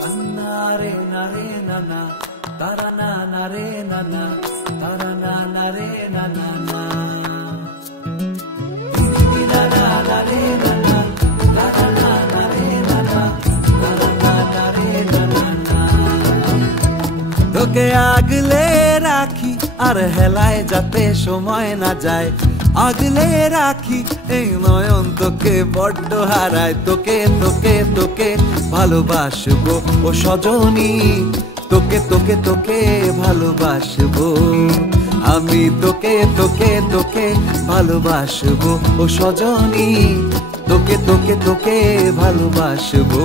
Nare nare nana, tarana nare nana, tarana nare nana na. Nana nare nana, tarana nare nana, tarana nare nana na. তোকে আগলে রাখি আর হেলায় যাতে সময় না যায়, আগলে রাখি এই নয়ন তোকে বড্ড হারায়। তোকে তোকে তোকে ভালোবাসবো ও সজনী, তোকে তোকে তোকে ভালোবাসবো আমি, তোকে তোকে তোকে ভালোবাসবো ও সজনী, তোকে তোকে তোকে ভালোবাসবো।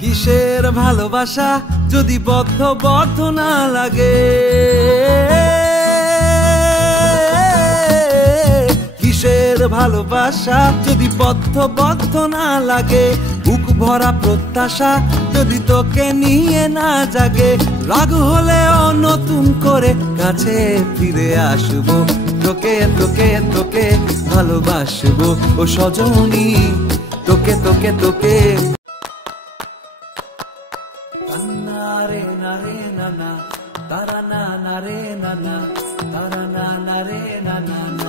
কিসের ভালোবাসা যদি বদ্ধ বদ্ধ না লাগে, কিসের ভালোবাসা যদি বদ্ধ বদ্ধ না লাগে, বুক ভরা প্রত্যাশা যদি তোকে নিয়ে না জাগে, রাগ হলেও নতুন করে কাছে ফিরে আসবো, তোকে তোকে তোকে ভালোবাসবো ও সজনী, তোকে তোকে তোকে। Nare nare nana, tarana nare nana, tarana nare nana na.